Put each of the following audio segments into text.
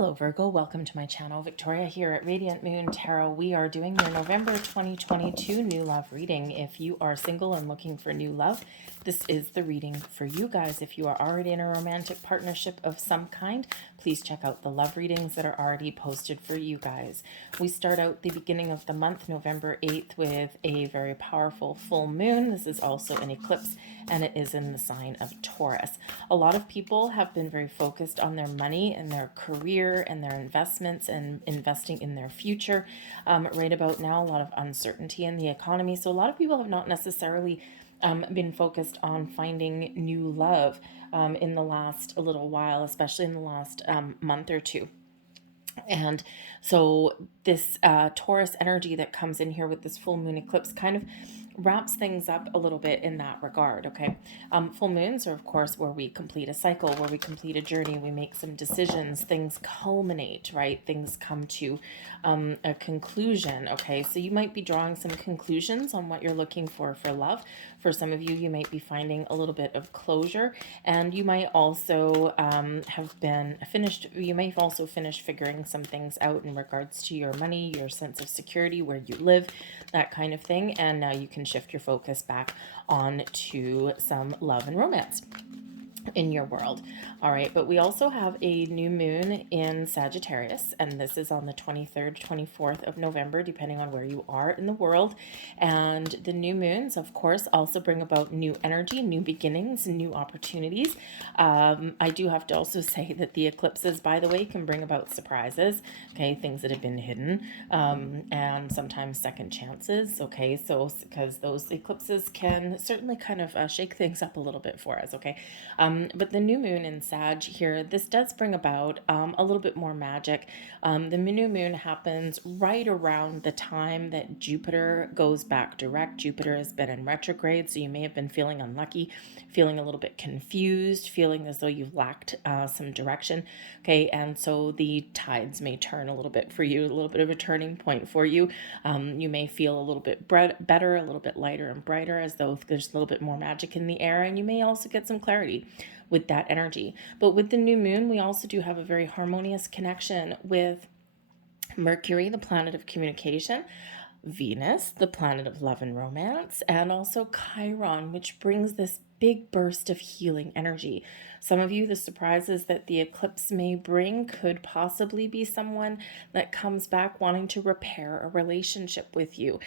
Hello Virgo, welcome to my channel. Victoria here at Radiant Moon Tarot. We are doing your November 2022 new love reading. If you are single and looking for new love, this is the reading for you guys. If you are already in a romantic partnership of some kind, please check out the love readings that are already posted for you guys. We start out the beginning of the month, November 8th, with a very powerful full moon. This is also an eclipse and it is in the sign of Taurus. A lot of people have been very focused on their money and their career and their investments and investing in their future. Right about now, a lot of uncertainty in the economy. So a lot of people have not necessarily been focused on finding new love in the last a little while, especially in the last month or two. And so this Taurus energy that comes in here with this full moon eclipse kind of wraps things up a little bit in that regard. Okay. Full moons are of course where we complete a cycle, where we complete a journey, we make some decisions, things culminate, right? Things come to a conclusion. Okay. So you might be drawing some conclusions on what you're looking for love. For some of you, you might be finding a little bit of closure, and you might also you may have also finished figuring some things out in regards to your money, your sense of security, where you live, that kind of thing. And now you can shift your focus back on to some love and romance in your world. All right, but we also have a new moon in Sagittarius, and this is on the 23rd, 24th of November, depending on where you are in the world. And the new moons, of course, also bring about new energy, new beginnings, new opportunities. I do have to also say that the eclipses, by the way, can bring about surprises, okay, things that have been hidden, and sometimes second chances, okay, so because those eclipses can certainly kind of shake things up a little bit for us, okay. But the new moon in Sag here, this does bring about a little bit more magic. The new moon happens right around the time that Jupiter goes back direct. Jupiter has been in retrograde, so you may have been feeling unlucky, feeling a little bit confused, feeling as though you've lacked some direction. Okay, and so the tides may turn a little bit for you, a little bit of a turning point for you. You may feel a little bit better, a little bit lighter and brighter, as though there's a little bit more magic in the air, and you may also get some clarity with that energy. But with the new moon, we also do have a very harmonious connection with Mercury, the planet of communication, Venus, the planet of love and romance, and also Chiron, which brings this big burst of healing energy. Some of you, the surprises that the eclipse may bring could possibly be someone that comes back wanting to repair a relationship with you.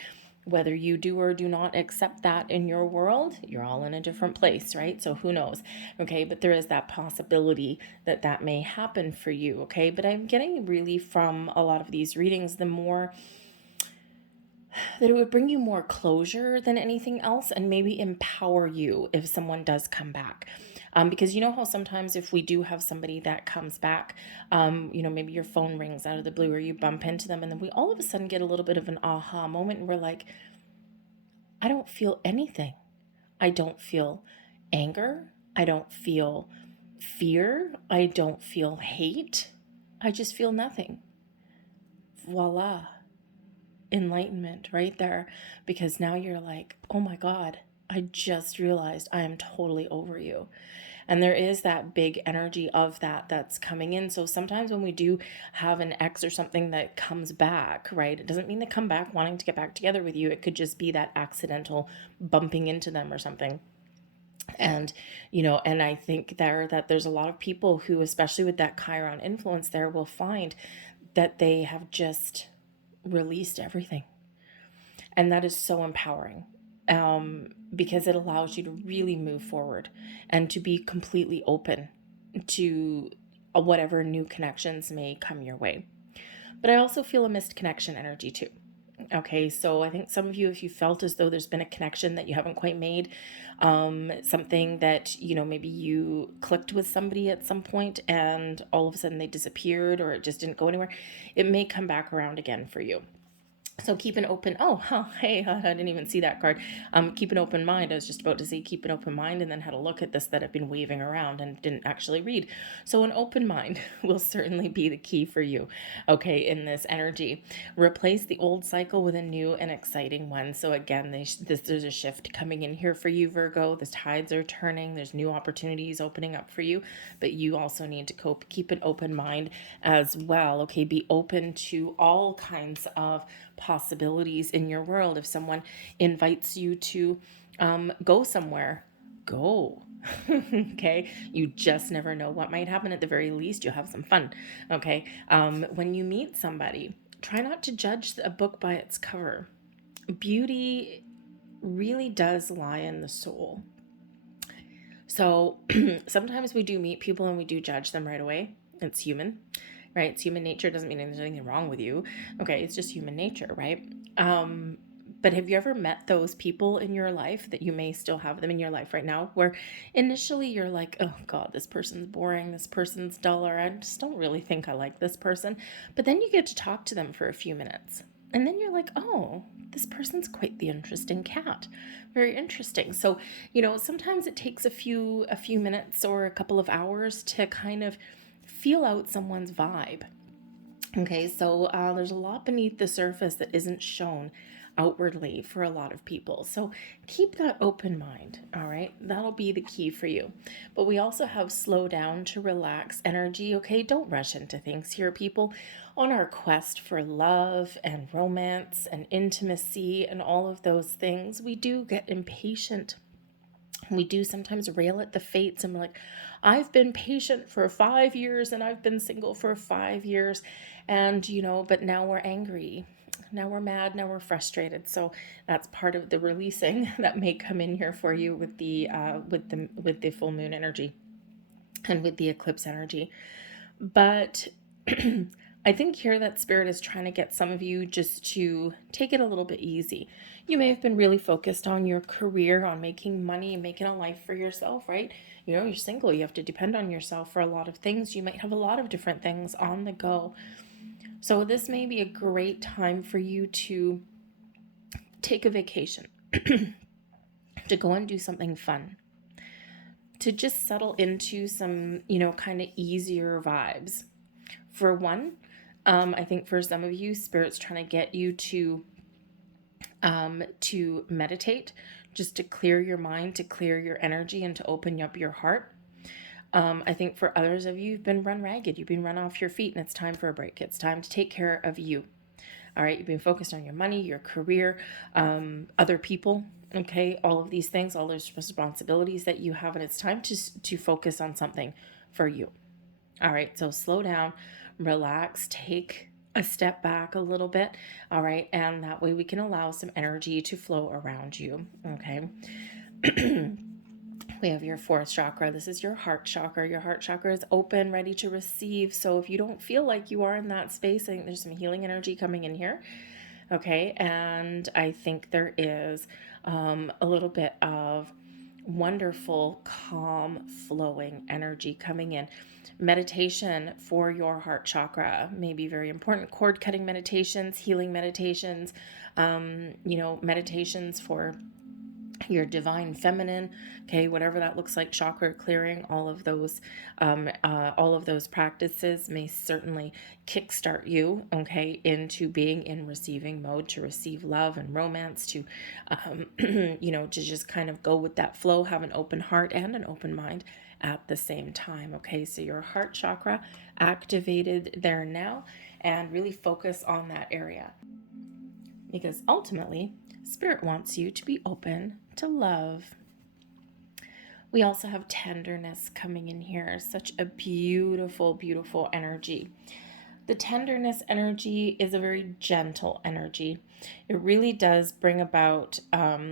Whether you do or do not accept that in your world, you're all in a different place, right? So who knows? Okay, but there is that possibility that that may happen for you, okay? But I'm getting really from a lot of these readings, the more that it would bring you more closure than anything else, and maybe empower you if someone does come back. Because you know how sometimes if we do have somebody that comes back, maybe your phone rings out of the blue or you bump into them, and then we all of a sudden get a little bit of an aha moment and we're like, I don't feel anything. I don't feel anger. I don't feel fear. I don't feel hate. I just feel nothing. Voila. Enlightenment right there, because now you're like, oh my God, I just realized I am totally over you. And there is that big energy of that's coming in. So sometimes when we do have an ex or something that comes back, right, it doesn't mean they come back wanting to get back together with you. It could just be that accidental bumping into them or something. And and I think that there's a lot of people who, especially with that Chiron influence there, will find that they have just released everything. And that is so empowering, because it allows you to really move forward and to be completely open to whatever new connections may come your way. But I also feel a missed connection energy too. Okay, so I think some of you, if you felt as though there's been a connection that you haven't quite made, something that, maybe you clicked with somebody at some point and all of a sudden they disappeared or it just didn't go anywhere, it may come back around again for you. So keep an open, hey, I didn't even see that card. Keep an open mind. I was just about to say keep an open mind and then had a look at this that I've been waving around and didn't actually read. So an open mind will certainly be the key for you, okay, in this energy. Replace the old cycle with a new and exciting one. So again, there's a shift coming in here for you, Virgo. The tides are turning. There's new opportunities opening up for you, but you also need to keep an open mind as well, okay? Be open to all kinds of possibilities in your world. If someone invites you to go somewhere, go. Okay, you just never know what might happen. At the very least, you'll have some fun. Okay, when you meet somebody, try not to judge a book by its cover. Beauty really does lie in the soul. So sometimes we do meet people and we do judge them right away. It's human, right? It's human nature. It doesn't mean there's anything wrong with you. Okay, it's just human nature, right? But have you ever met those people in your life that you may still have them in your life right now where initially you're like, oh God, this person's boring, this person's dull, or I just don't really think I like this person. But then you get to talk to them for a few minutes. And then you're like, oh, this person's quite the interesting cat. Very interesting. So, sometimes it takes a few minutes or a couple of hours to kind of feel out someone's vibe. Okay, so there's a lot beneath the surface that isn't shown outwardly for a lot of people. So keep that open mind, all right? That'll be the key for you. But we also have slow down to relax energy, okay? Don't rush into things here, people. On our quest for love and romance and intimacy and all of those things, we do get impatient. We do sometimes rail at the fates and we're like, I've been patient for 5 years and I've been single for 5 years. And, but now we're angry. Now we're mad. Now we're frustrated. So that's part of the releasing that may come in here for you with the full moon energy and with the eclipse energy. But I think here that Spirit is trying to get some of you just to take it a little bit easy. You may have been really focused on your career, on making money, making a life for yourself, right? You're single. You have to depend on yourself for a lot of things. You might have a lot of different things on the go. So this may be a great time for you to take a vacation, to go and do something fun, to just settle into some, kind of easier vibes. For one, I think for some of you, Spirit's trying to get you to meditate, just to clear your mind, to clear your energy, and to open up your heart. I think for others of you, you've been run ragged. You've been run off your feet, and it's time for a break. It's time to take care of you. All right, you've been focused on your money, your career, other people. Okay, all of these things, all those responsibilities that you have, and it's time to focus on something for you. All right, so slow down, relax, take a step back a little bit. All right, and that way we can allow some energy to flow around you. Okay. We have your fourth chakra. This is your heart chakra. Your heart chakra is open, ready to receive. So if you don't feel like you are in that space, I think there's some healing energy coming in here. Okay, and I think there is a little bit of wonderful, calm, flowing energy coming in. Meditation for your heart chakra may be very important. Cord cutting meditations, healing meditations, meditations for your divine feminine, okay, whatever that looks like, chakra clearing, all of those practices may certainly kickstart you, okay, into being in receiving mode, to receive love and romance, to to just kind of go with that flow, have an open heart and an open mind at the same time. Okay, so your heart chakra activated there now, and really focus on that area, because ultimately Spirit wants you to be open to love. We also have tenderness coming in here. Such a beautiful, beautiful energy. The tenderness energy is a very gentle energy. It really does bring about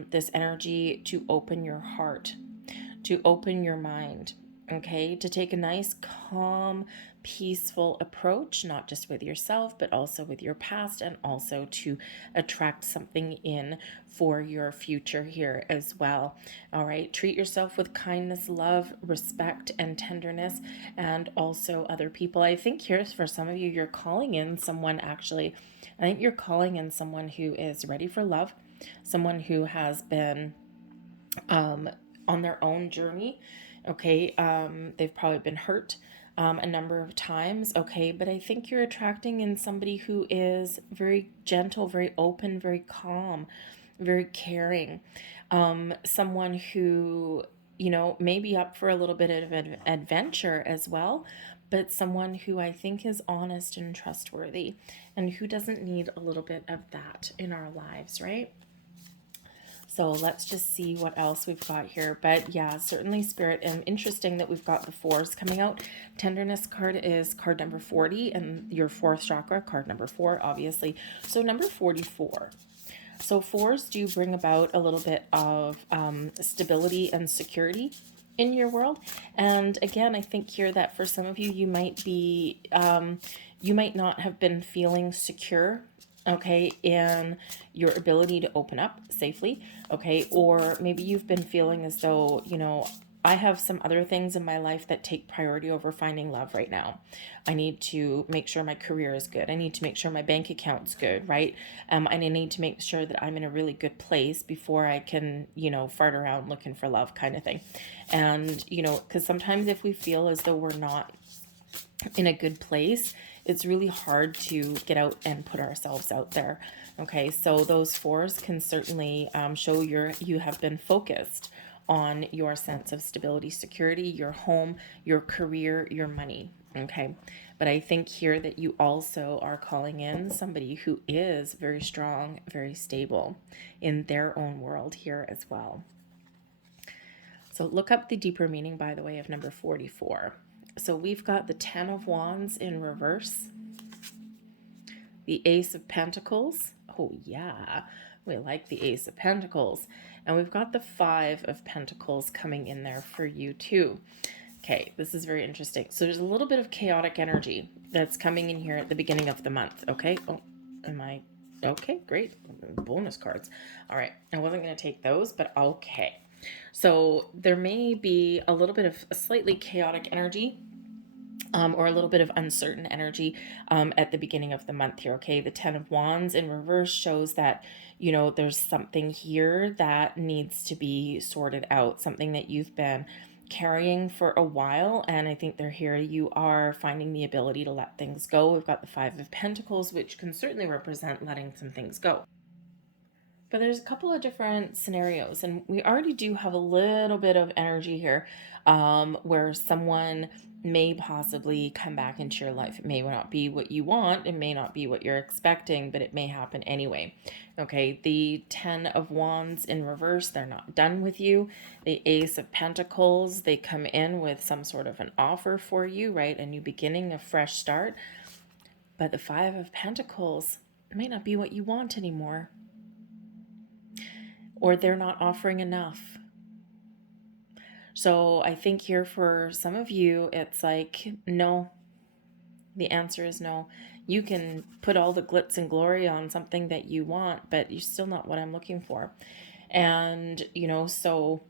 this energy to open your heart, to open your mind, okay? To take a nice, calm, peaceful approach, not just with yourself, but also with your past, and also to attract something in for your future here as well. All right. Treat yourself with kindness, love, respect, and tenderness, and also other people. I think here's for some of you, you're calling in someone actually. I think you're calling in someone who is ready for love, someone who has been on their own journey. Okay. They've probably been hurt a number of times. Okay. But I think you're attracting in somebody who is very gentle, very open, very calm, very caring. Someone who, may be up for a little bit of an adventure as well, but someone who I think is honest and trustworthy, and who doesn't need a little bit of that in our lives, right? So let's just see what else we've got here. But yeah, certainly Spirit, and interesting that we've got the fours coming out. Tenderness card is card number 40, and your fourth chakra, card number 4, obviously. So number 44. So fours do bring about a little bit of stability and security in your world. And again, I think here that for some of you, you might be, you might not have been feeling secure, okay, in your ability to open up safely, okay, or maybe you've been feeling as though, I have some other things in my life that take priority over finding love right now. I need to make sure my career is good. I need to make sure my bank account's good, right? And I need to make sure that I'm in a really good place before I can, fart around looking for love, kind of thing. And, because sometimes if we feel as though we're not in a good place, it's really hard to get out and put ourselves out there. Okay, so those fours can certainly show you have been focused on your sense of stability, security, your home, your career, your money. Okay, but I think here that you also are calling in somebody who is very strong, very stable in their own world here as well. So look up the deeper meaning, by the way, of number 44. So we've got the 10 of Wands in reverse, the Ace of Pentacles. Oh yeah, we like the Ace of Pentacles. And we've got the 5 of Pentacles coming in there for you too. Okay, this is very interesting. So there's a little bit of chaotic energy that's coming in here at the beginning of the month. Okay. Oh, okay, great. Bonus cards. All right. I wasn't going to take those, but okay. So there may be a little bit of a slightly chaotic energy, or a little bit of uncertain energy at the beginning of the month here. Okay, the 10 of Wands in reverse shows that, there's something here that needs to be sorted out, something that you've been carrying for a while, and I think they're here. You are finding the ability to let things go. We've got the 5 of Pentacles, which can certainly represent letting some things go. But there's a couple of different scenarios, and we already do have a little bit of energy here where someone may possibly come back into your life. It may not be what you want, it may not be what you're expecting, but it may happen anyway. Okay, the 10 of Wands in reverse, they're not done with you. The Ace of Pentacles, they come in with some sort of an offer for you, right? A new beginning, a fresh start. But the 5 of Pentacles may not be what you want anymore, or they're not offering enough. So I think here for some of you, it's like, no. The answer is no. You can put all the glitz and glory on something that you want, but you're still not what I'm looking for. And, so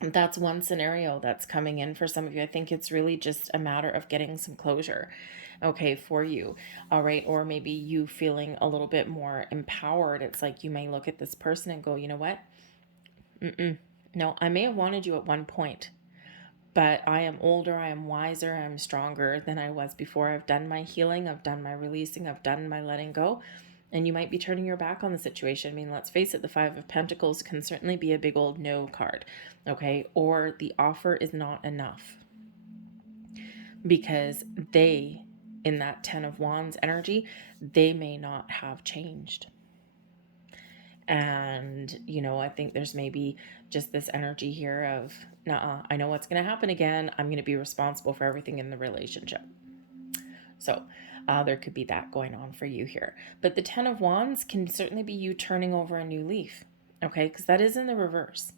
that's one scenario that's coming in for some of you. I think it's really just a matter of getting some closure, okay, for you. All right. Or maybe you feeling a little bit more empowered. It's like you may look at this person and go, you know what? No, I may have wanted you at one point, but I am older, I am wiser, I'm stronger than I was before. I've done my healing, I've done my releasing, I've done my letting go. And you might be turning your back on the situation. I mean, let's face it, the 5 of Pentacles can certainly be a big old no card, okay? Or the offer is not enough because they, in that 10 of Wands energy, they may not have changed. And, I think there's maybe just this energy here of, nah, I know what's going to happen again. I'm going to be responsible for everything in the relationship. So there could be that going on for you here. But the 10 of Wands can certainly be you turning over a new leaf, okay? Because that is in the reverse.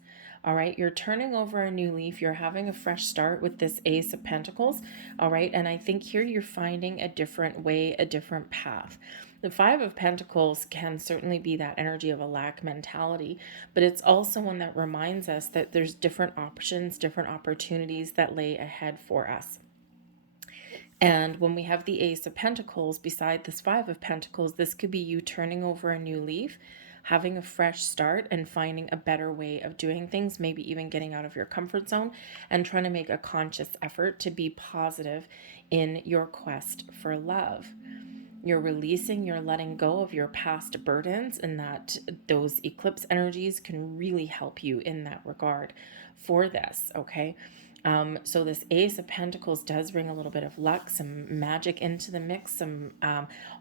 All right, you're turning over a new leaf. You're having a fresh start with this Ace of Pentacles. All right, and I think here you're finding a different way, a different path. The Five of Pentacles can certainly be that energy of a lack mentality, but it's also one that reminds us that there's different options, different opportunities that lay ahead for us. And when we have the Ace of Pentacles beside this Five of Pentacles, this could be you turning over a new leaf, having a fresh start, and finding a better way of doing things, maybe even getting out of your comfort zone and trying to make a conscious effort to be positive in your quest for love. You're releasing, you're letting go of your past burdens, and that those eclipse energies can really help you in that regard for this, okay? So this Ace of Pentacles does bring a little bit of luck, some magic into the mix, some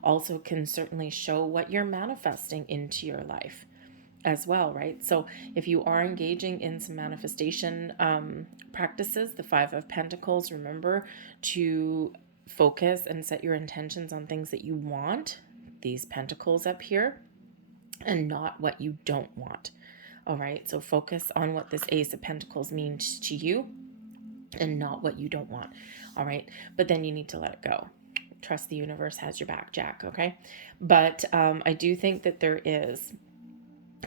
also can certainly show what you're manifesting into your life as well, right? So if you are engaging in some manifestation practices, the Five of Pentacles, remember to focus and set your intentions on things that you want, these pentacles up here, and not what you don't want. All right, so focus on what this Ace of Pentacles means to you and not what you don't want. All right, but then you need to let it go. Trust the universe has your back, Jack, okay? But I do think that there is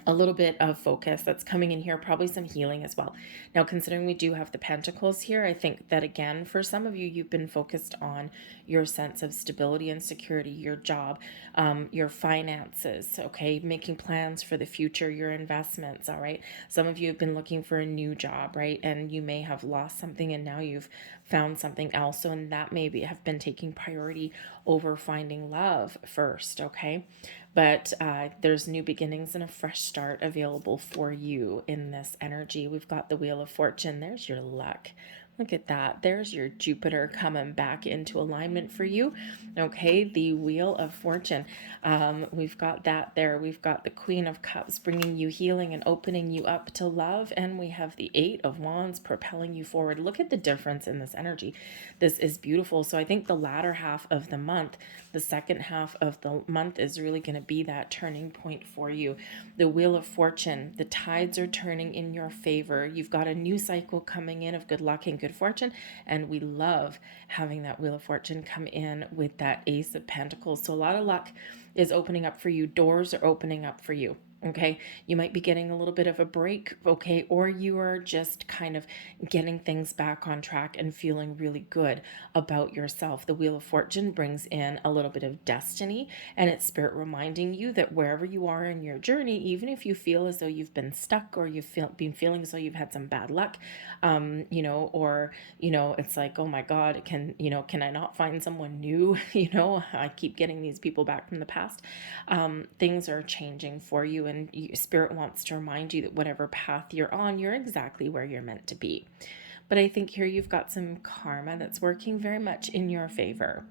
a little bit of focus that's coming in here, probably some healing as well. Now, considering we do have the Pentacles here, I think that again, for some of you, you've been focused on your sense of stability and security, your job, your finances, okay, making plans for the future, your investments, all right? Some of you have been looking for a new job, right? And you may have lost something and now you've found something else. So, and that maybe have been taking priority over finding love first, okay? But there's new beginnings and a fresh start available for you in this energy. We've got the Wheel of Fortune. There's your luck. Look at that. There's your Jupiter coming back into alignment for you. Okay, the Wheel of Fortune. We've got that there. We've got the Queen of Cups bringing you healing and opening you up to love. And we have the Eight of Wands propelling you forward. Look at the difference in this energy. This is beautiful. So I think the latter half of the month, the second half of the month is really going to be that turning point for you. The Wheel of Fortune, the tides are turning in your favor. You've got a new cycle coming in of good luck and good fortune, and we love having that Wheel of Fortune come in with that Ace of Pentacles. So a lot of luck is opening up for you. Doors are opening up for you. Okay, you might be getting a little bit of a break, okay, or you are just kind of getting things back on track and feeling really good about yourself. The Wheel of Fortune brings in a little bit of destiny, and it's spirit reminding you that wherever you are in your journey, even if you feel as though you've been stuck or you've been feeling as though you've had some bad luck, or it's like, oh my God, can I not find someone new? I keep getting these people back from the past. Things are changing for you, and spirit wants to remind you that whatever path you're on, you're exactly where you're meant to be. But I think here you've got some karma that's working very much in your favor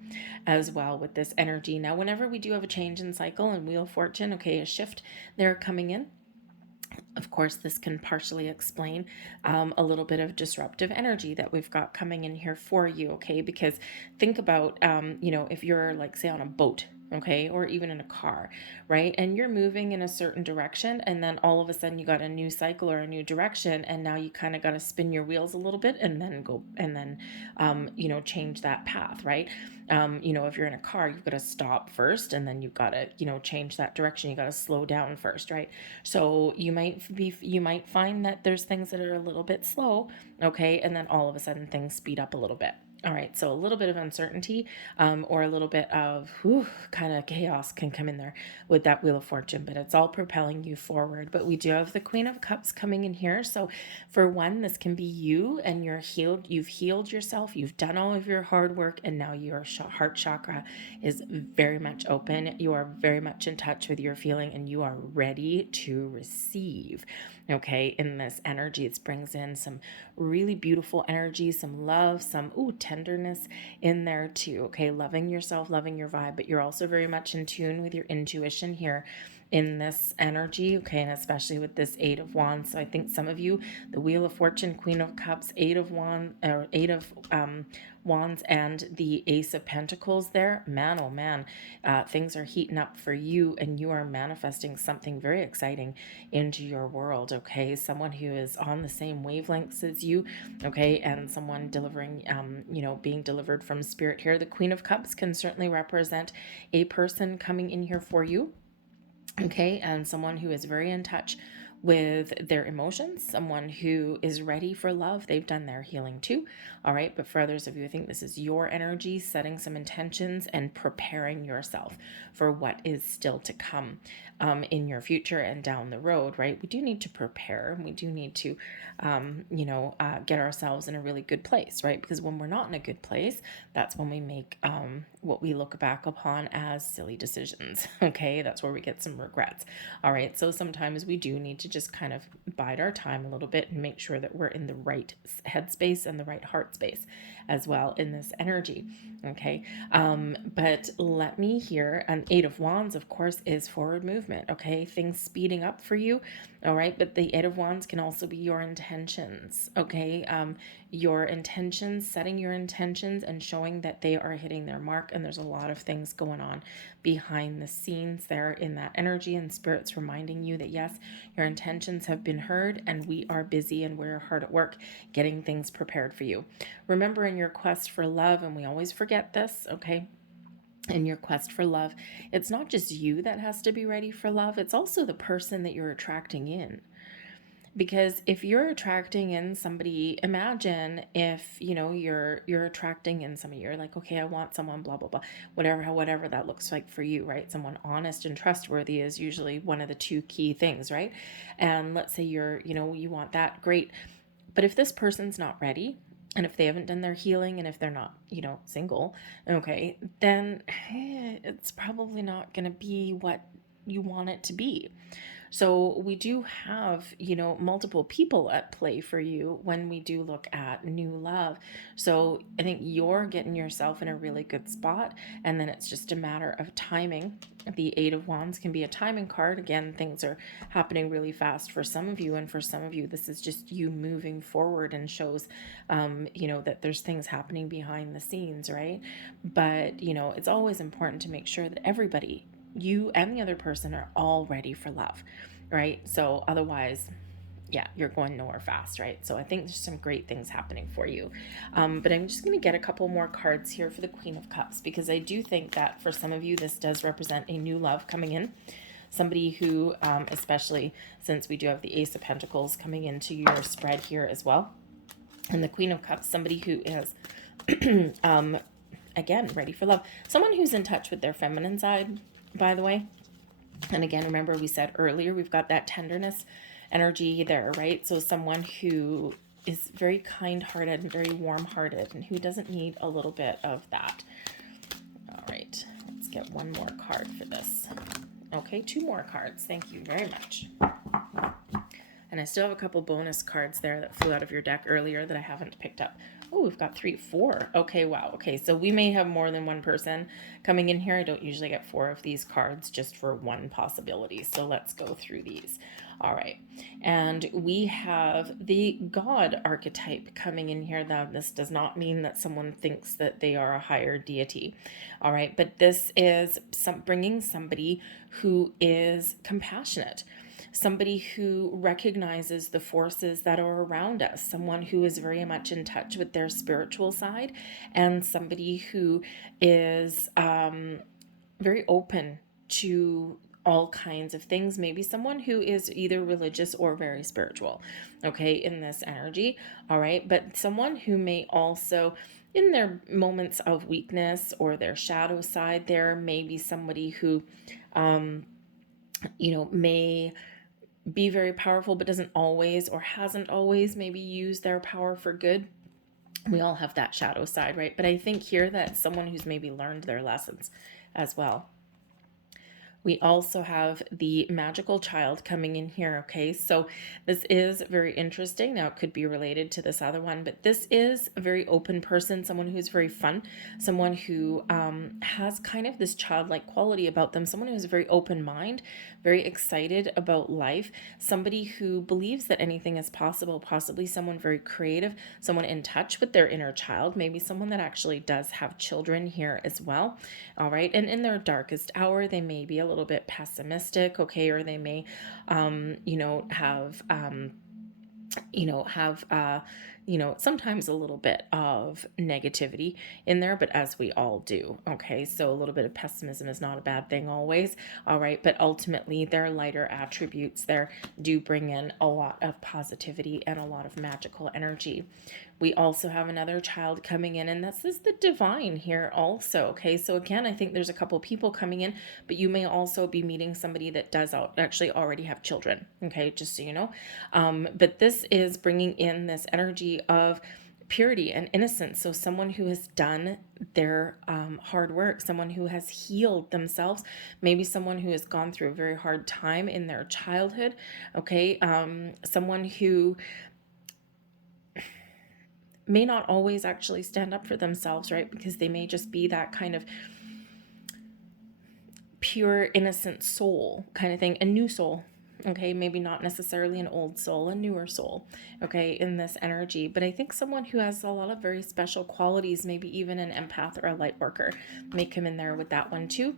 as well with this energy. Now, whenever we do have a change in cycle and Wheel of Fortune, okay, a shift there coming in, of course, this can partially explain a little bit of disruptive energy that we've got coming in here for you, okay? Because think about, if you're like, say, on a boat, okay, or even in a car, right? And you're moving in a certain direction, and then all of a sudden you got a new cycle or a new direction, and now you kind of got to spin your wheels a little bit and then go and then, change that path, right? If you're in a car, you've got to stop first, and then you've got to, change that direction. You got to slow down first, right? So you might find that there's things that are a little bit slow, okay, and then all of a sudden things speed up a little bit. All right, so a little bit of uncertainty or a little bit of kind of chaos can come in there with that Wheel of Fortune, but it's all propelling you forward. But we do have the Queen of Cups coming in here. So for one, this can be you and you're healed. You've healed yourself. You've done all of your hard work, and now your heart chakra is very much open. You are very much in touch with your feeling, and you are ready to receive. Okay, in this energy, it brings in some really beautiful energy, some love, some tenderness in there too. Okay, loving yourself, loving your vibe, but you're also very much in tune with your intuition here in this energy. Okay, and especially with this Eight of Wands. So I think some of you, the Wheel of Fortune, Queen of Cups, Eight of Wands, or Eight of Wands and the Ace of Pentacles there, man, oh man, things are heating up for you, and you are manifesting something very exciting into your world, okay? Someone who is on the same wavelengths as you, okay? And someone delivering, being delivered from spirit here. The Queen of Cups can certainly represent a person coming in here for you, okay? And someone who is very in touch with their emotions, someone who is ready for love. They've done their healing too. All right. But for others of you, I think this is your energy, setting some intentions and preparing yourself for what is still to come in your future and down the road, right? We do need to prepare, and we do need to, get ourselves in a really good place, right? Because when we're not in a good place, that's when we make what we look back upon as silly decisions. Okay. That's where we get some regrets. All right. So sometimes we do need to just kind of bide our time a little bit and make sure that we're in the right headspace and the right heart space as well in this energy. Okay. But let me hear an Eight of Wands, of course, is forward movement. Okay. Things speeding up for you. All right. But the Eight of Wands can also be your intentions. Okay. Your intentions, setting your intentions and showing that they are hitting their mark. And there's a lot of things going on behind the scenes there in that energy, and spirits reminding you that yes, your intentions have been heard, and we are busy and we're hard at work getting things prepared for you. Remember, in your quest for love, and we always forget this, okay? In your quest for love, it's not just you that has to be ready for love, it's also the person that you're attracting in. Because if you're attracting in somebody, imagine if, you're attracting in somebody, you're like, okay, I want someone, blah, blah, blah, whatever that looks like for you, right? Someone honest and trustworthy is usually one of the two key things, right? And let's say you want that, great. But if this person's not ready, and if they haven't done their healing, and if they're not, single, okay, then it's probably not going to be what you want it to be. So we do have, multiple people at play for you when we do look at new love. So I think you're getting yourself in a really good spot, and then it's just a matter of timing. The Eight of Wands can be a timing card. Again, things are happening really fast for some of you, and for some of you, this is just you moving forward and shows, that there's things happening behind the scenes, right? But, it's always important to make sure that everybody, you and the other person, are all ready for love, right? So otherwise, yeah, you're going nowhere fast, right? So I think there's some great things happening for you. But I'm just going to get a couple more cards here for the Queen of Cups, because I do think that for some of you, this does represent a new love coming in. Somebody who, especially since we do have the Ace of Pentacles coming into your spread here as well. And the Queen of Cups, somebody who is, again, ready for love. Someone who's in touch with their feminine side, by the way. And again, remember we said earlier, we've got that tenderness energy there, right? So someone who is very kind-hearted and very warm-hearted, and who doesn't need a little bit of that. All right, let's get one more card for this. Okay, two more cards. Thank you very much. And I still have a couple bonus cards there that flew out of your deck earlier that I haven't picked up. Oh, we've got 4. Okay, wow. Okay, so we may have more than one person coming in here. I don't usually get 4 of these cards just for one possibility. So let's go through these. All right. And we have the God archetype coming in here. Now, this does not mean that someone thinks that they are a higher deity. All right. But this is bringing somebody who is compassionate, somebody who recognizes the forces that are around us, someone who is very much in touch with their spiritual side, and somebody who is very open to all kinds of things. Maybe someone who is either religious or very spiritual, okay, in this energy. All right. But someone who may also, in their moments of weakness or their shadow side, there may be somebody who, may be very powerful, but doesn't always, or hasn't always, maybe used their power for good. We all have that shadow side, right? But I think here that someone who's maybe learned their lessons as well. We also have the magical child coming in here, okay? So this is very interesting. Now, it could be related to this other one, but this is a very open person, someone who's very fun, someone who has kind of this childlike quality about them, someone who has a very open mind, very excited about life, somebody who believes that anything is possible, possibly someone very creative, someone in touch with their inner child, maybe someone that actually does have children here as well. All right. And in their darkest hour, they may be a little bit pessimistic, okay, or they may, sometimes a little bit of negativity in there, but as we all do, okay? So a little bit of pessimism is not a bad thing always, all right? But ultimately, their lighter attributes there do bring in a lot of positivity and a lot of magical energy. We also have another child coming in, and this is the divine here also, okay? So again, I think there's a couple people coming in, but you may also be meeting somebody that does actually already have children, okay? Just so you know. But this is bringing in this energy of purity and innocence. So someone who has done their hard work, someone who has healed themselves, maybe someone who has gone through a very hard time in their childhood, okay? Someone who may not always actually stand up for themselves, right? Because they may just be that kind of pure, innocent soul kind of thing, a new soul. Okay, maybe not necessarily an old soul, a newer soul, okay, in this energy. But I think someone who has a lot of very special qualities, maybe even an empath or a light worker, may come in there with that one too.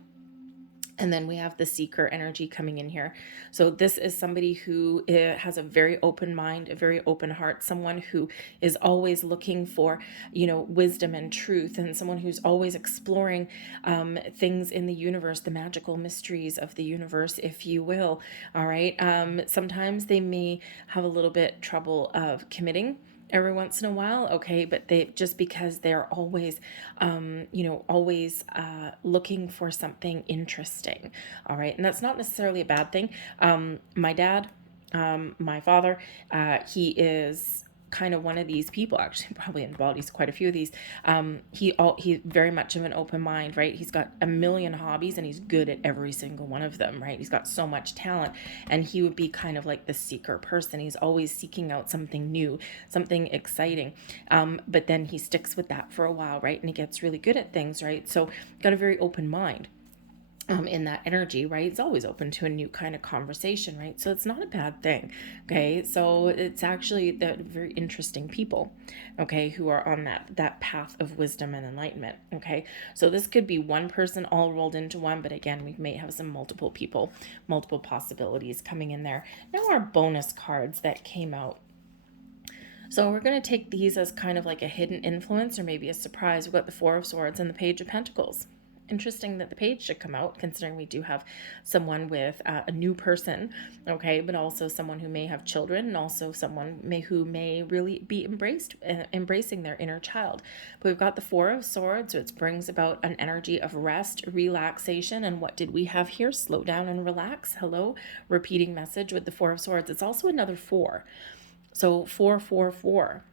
And then we have the seeker energy coming in here. So this is somebody who has a very open mind, a very open heart, someone who is always looking for, wisdom and truth, and someone who's always exploring things in the universe, the magical mysteries of the universe, if you will. All right. Sometimes they may have a little bit trouble of committing every once in a while, okay, but they just because they're always looking for something interesting. All right, and that's not necessarily a bad thing. My dad, my father, he is kind of one of these people, actually probably embodies quite a few of these. He's very much of an open mind, right? He's got a million hobbies and he's good at every single one of them, right? He's got so much talent, and he would be kind of like the seeker person. He's always seeking out something new, something exciting, but then he sticks with that for a while, right? And he gets really good at things, right? So got a very open mind. In that energy, right? It's always open to a new kind of conversation, right? So it's not a bad thing, okay? So it's actually the very interesting people, okay, who are on that path of wisdom and enlightenment, okay? So this could be one person all rolled into one, but again, we may have some multiple people, multiple possibilities coming in there. Now our bonus cards that came out. So we're going to take these as kind of like a hidden influence or maybe a surprise. We've got the Four of Swords and the Page of Pentacles. Interesting that the page should come out, considering we do have someone with a new person, okay, but also someone who may have children, and also someone who may really be embracing their inner child. But we've got the Four of Swords, so it brings about an energy of rest, relaxation, and what did we have here? Slow down and relax. Hello, repeating message with the Four of Swords. It's also another four, so 444.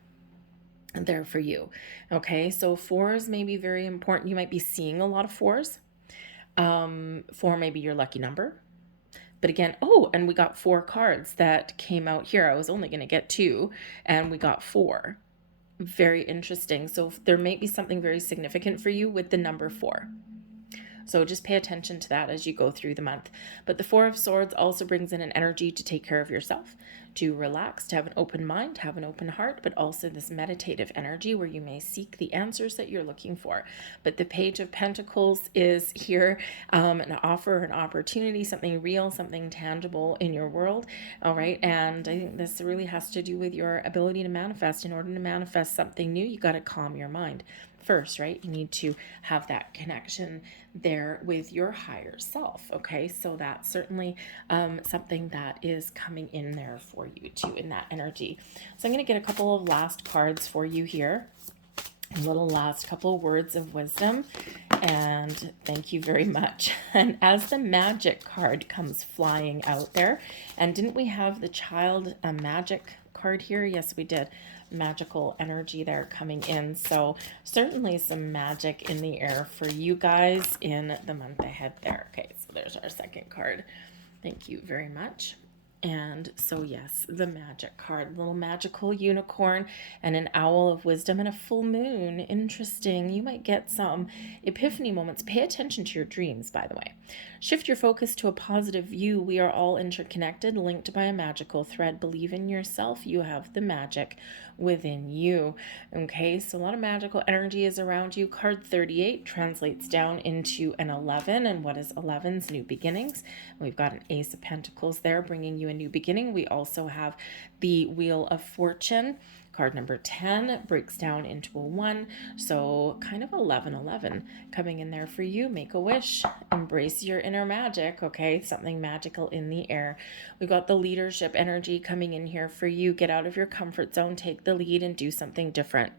There for you. Okay, so fours may be very important. You might be seeing a lot of fours. Four may be your lucky number. But again, and we got 4 cards that came out here. I was only going to get 2, and we got 4. Very interesting. So there may be something very significant for you with the number 4. So just pay attention to that as you go through the month. But the Four of Swords also brings in an energy to take care of yourself, to relax, to have an open mind, to have an open heart, but also this meditative energy where you may seek the answers that you're looking for. But the Page of Pentacles is here, an offer, an opportunity, something real, something tangible in your world. All right. And I think this really has to do with your ability to manifest. In order to manifest something new, you got to calm your mind first, right? You need to have that connection there with your higher self, okay? So that's certainly something that is coming in there for you too, in that energy. So I'm going to get a couple of last cards for you here. A little last couple of words of wisdom, and thank you very much. And as the magic card comes flying out there, and didn't we have the child magic card here? Yes, we did. Magical energy there coming in. So certainly some magic in the air for you guys in the month ahead there. Okay, so there's our second card. Thank you very much. And so, yes, the magic card, little magical unicorn and an owl of wisdom and a full moon. Interesting. You might get some epiphany moments. Pay attention to your dreams, by the way. Shift your focus to a positive view. We are all interconnected, linked by a magical thread. Believe in yourself. You have the magic within you. Okay, so a lot of magical energy is around you. Card 38 translates down into an 11. And what is 11's new beginnings? We've got an Ace of Pentacles there bringing you a new beginning. We also have the Wheel of Fortune. Card number 10 breaks down into a 1. So kind of 11 coming in there for you. Make a wish. Embrace your inner magic. Okay, something magical in the air. We got the leadership energy coming in here for you. Get out of your comfort zone. Take the lead and do something different.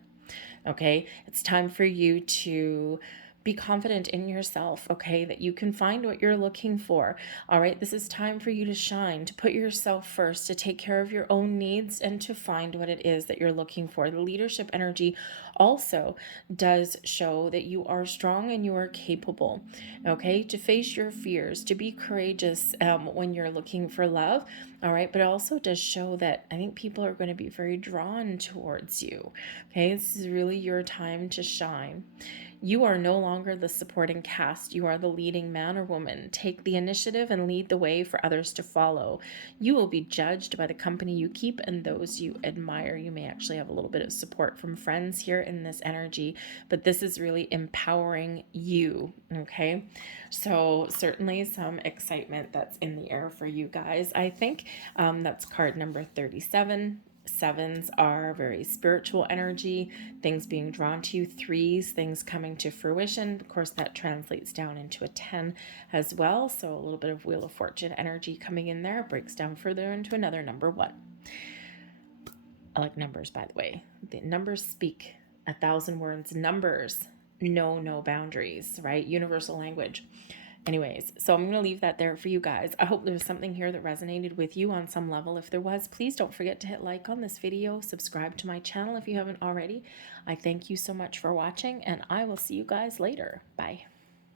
Okay, it's time for you to be confident in yourself, okay, that you can find what you're looking for. All right, this is time for you to shine, to put yourself first, to take care of your own needs, and to find what it is that you're looking for. The leadership energy also does show that you are strong and you are capable, okay, to face your fears, to be courageous when you're looking for love. All right, but it also does show that I think people are going to be very drawn towards you. Okay, this is really your time to shine. You are no longer the supporting cast. You are the leading man or woman. Take the initiative and lead the way for others to follow. You will be judged by the company you keep and those you admire. You may actually have a little bit of support from friends here in this energy, but this is really empowering you, okay? So certainly some excitement that's in the air for you guys. I think that's card number 37. Sevens are very spiritual energy, things being drawn to you. Threes, things coming to fruition. Of course, that translates down into a 10 as well. So a little bit of Wheel of Fortune energy coming in there. Breaks down further into another number 1. I like numbers, by the way. The numbers speak 1,000 words. Numbers know no boundaries, right? Universal language. Anyways, so I'm going to leave that there for you guys. I hope there was something here that resonated with you on some level. If there was, please don't forget to hit like on this video. Subscribe to my channel if you haven't already. I thank you so much for watching, and I will see you guys later. Bye.